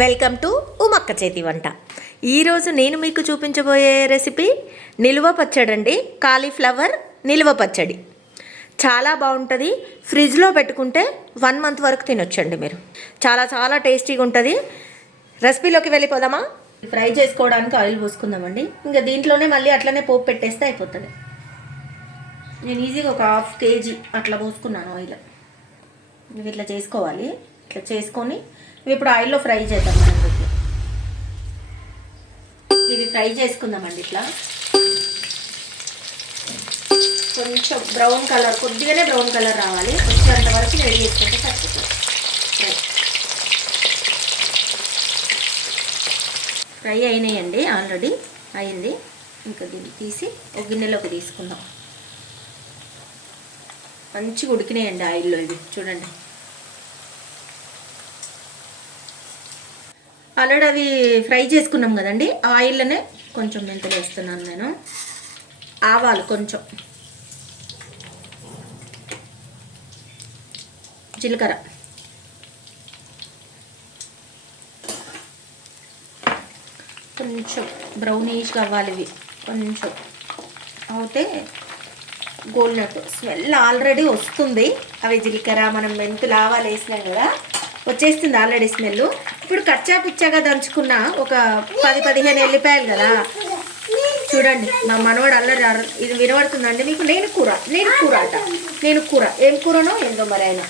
Welcome to ఉమక్క చేతి వంట. ఈరోజు నేను మీకు చూపించబోయే రెసిపీ నిల్వ పచ్చడి అండి. కాలీఫ్లవర్ నిల్వ పచ్చడి చాలా బాగుంటుంది. ఫ్రిడ్జ్లో పెట్టుకుంటే 1 మంత్ వరకు తినొచ్చండి మీరు. చాలా చాలా టేస్టీగా ఉంటుంది. రెసిపీలోకి వెళ్ళిపోదామా? ఫ్రై చేసుకోవడానికి ఆయిల్ పోసుకుందామండి. ఇంకా దీంట్లోనే మళ్ళీ అట్లనే పోపు పెట్టేస్తే అయిపోతుంది. నేను ఈజీగా ఒక 1/2 kg అట్లా పోసుకున్నాను ఆయిల్. ఇవి ఇట్లా చేసుకోవాలి. ఇట్లా చేసుకొని ఇవి ఇప్పుడు ఆయిల్లో ఫ్రై చేద్దాం. మనం ఇవి ఫ్రై చేసుకుందామండి. ఇట్లా కొంచెం బ్రౌన్ కలర్, కొద్దిగానే బ్రౌన్ కలర్ రావాలి. వచ్చేంత వరకు రెడీ చేసుకుంటే సరిపోతుంది. ఫ్రై అయినాయండి, ఆల్రెడీ అయింది. ఇంకా దీన్ని తీసి ఒక గిన్నెలోకి తీసుకుందాం. మంచిగా ఉడికినాయండి ఆయిల్లో. ఇవి చూడండి, ఆల్రెడీ అవి ఫ్రై చేసుకున్నాం కదండి. ఆయిల్లోనే కొంచెం మెంతులు వేస్తున్నాను నేను. ఆవాలు కొంచెం, జీలకర్ర, కొంచెం బ్రౌనిష్గా అవ్వాలి. ఇవి కొంచెం అవుతే గోల్నట్ స్మెల్ ఆల్రెడీ వస్తుంది. అవి జీలకర్ర మనం మెంతులు ఆవాలు వేసినాం కదా, వచ్చేస్తుంది ఆల్రెడీ స్మెల్. ఇప్పుడు కచ్చా పిచ్చాగా దంచుకున్న ఒక 10-15 ఎల్లిపాయలు కదా. చూడండి, మా మనవాడు అల్లరి. ఇది వినబడుతుందండి మీకు? నేను కూర అట. నేను కూర ఏం కూరనో ఏందో మరి ఆయన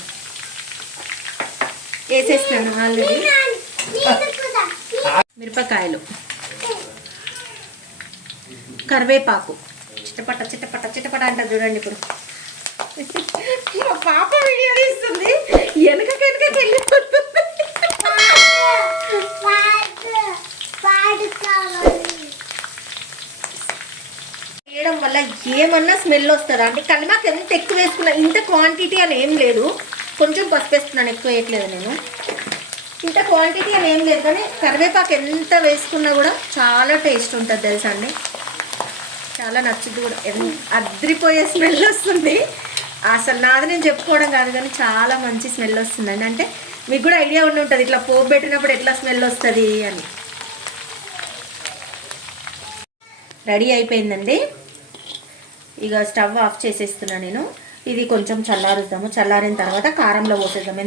వేసేస్తాను ఆల్రెడీ. మిరపకాయలు, కరివేపాకు, చిట్టపట్ట చిట్టపట్ట చిట్టపట్ట అంటారు చూడండి. ఇప్పుడు మా పాప వీడియో తీస్తుంది, వెనకకి వెళ్ళిపోతుంది. వేయడం వల్ల ఏమన్నా స్మెల్ వస్తుందా అంటే? కలిమాకు ఎంత ఎక్కువ వేసుకున్నా, ఇంత క్వాంటిటీ అని ఏం లేదు. కొంచెం పసుపు వేస్తున్నాను, ఎక్కువ వేయట్లేదు నేను. ఇంత క్వాంటిటీ అని ఏం లేదు, కానీ కరివేపాకు ఎంత వేసుకున్నా కూడా చాలా టేస్ట్ ఉంటుంది తెలుసా అండి. చాలా నచ్చుద్ది కూడా. అద్రిపోయే స్మెల్ వస్తుంది అసలు. నాది నేను చెప్పుకోవడం కాదు, కానీ చాలా మంచి స్మెల్ వస్తుందండి. అంటే మీకు కూడా ఐడియా ఉండి ఉంటుంది ఇట్లా పోపు పెట్టినప్పుడు ఎట్లా స్మెల్ వస్తుంది అని. రెడీ అయిపోయిందండి. ఇక స్టవ్ ఆఫ్ చేసేస్తున్నా నేను. ఇది కొంచెం చల్లారుద్దాము. చల్లారిన తర్వాత కారంలో పోసేద్దాము.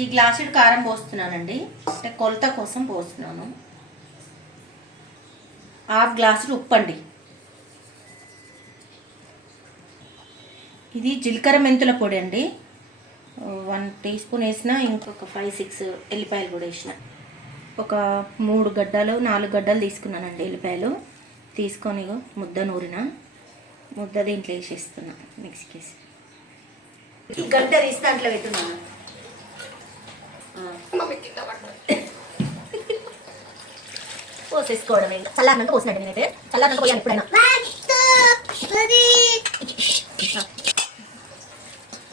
ఈ గ్లాసుడు కారం పోస్తున్నానండి, అంటే కొలత కోసం పోస్తున్నాను. 1/2 గ్లాసులు ఉప్పు అండి. ఇది జీలకర్ర మెంతుల పొడి అండి. 1 టీ స్పూన్ వేసిన, ఇంకొక 5-6 ఎల్లిపాయలు కూడా వేసిన. ఒక 3 గడ్డలు 4 గడ్డలు తీసుకున్నానండి ఎల్లిపాయలు. తీసుకొని ముద్ద నూరిన ముద్ద దీంట్లో వేసేస్తున్నా, మిక్సీకి వేసి. ఈ గడ్డ తీసి దాంట్లో పెట్టున్నాను. పోసేసుకోవడం ఇంకా చల్లారినాక పోసినట్టు. నేనైతే చల్లారినాక పోయాను ఎప్పుడైనా.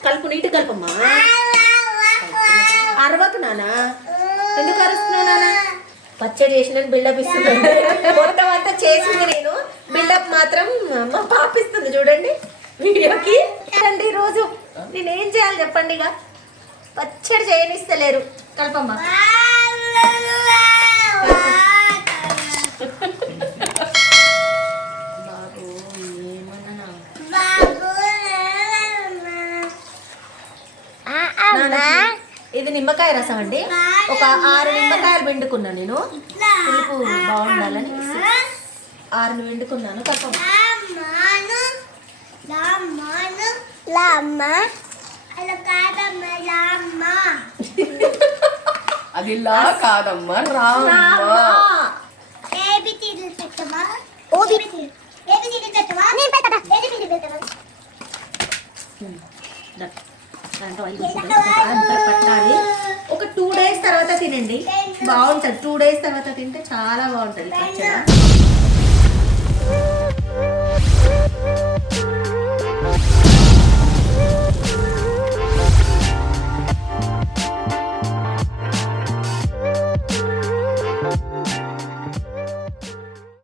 కలుపు, నీటి కలుపమ్మా. అరవకు నానా, ఎందుకు అరుస్తున్నావు నానా? పచ్చడి చేసిన బిల్డప్ ఇస్తుంది. మొత్తం అంతా చేసింది నేను, బిల్డప్ మాత్రం మా పాపిస్తుంది చూడండి వీడియోకి. అండి రోజు నేనేం చేయాలి చెప్పండి? ఇక పచ్చడి చేయనిస్తలేరు. కలపమ్మా. ఇది నిమ్మకాయ రసం అండి. ఒక 6 నిమ్మకాయలు పిండుకున్నా నేను, పులుపు బాగుండాలని. 6 పిండుకున్నాను. కలపమ్మా. అది లా కాదమ్మా, రామ్మా. పట్టాలి. ఒక 2 days తర్వాత తినండి, బాగుంటుంది. 2 days తర్వాత తింటే చాలా బాగుంటుంది పచ్చడి.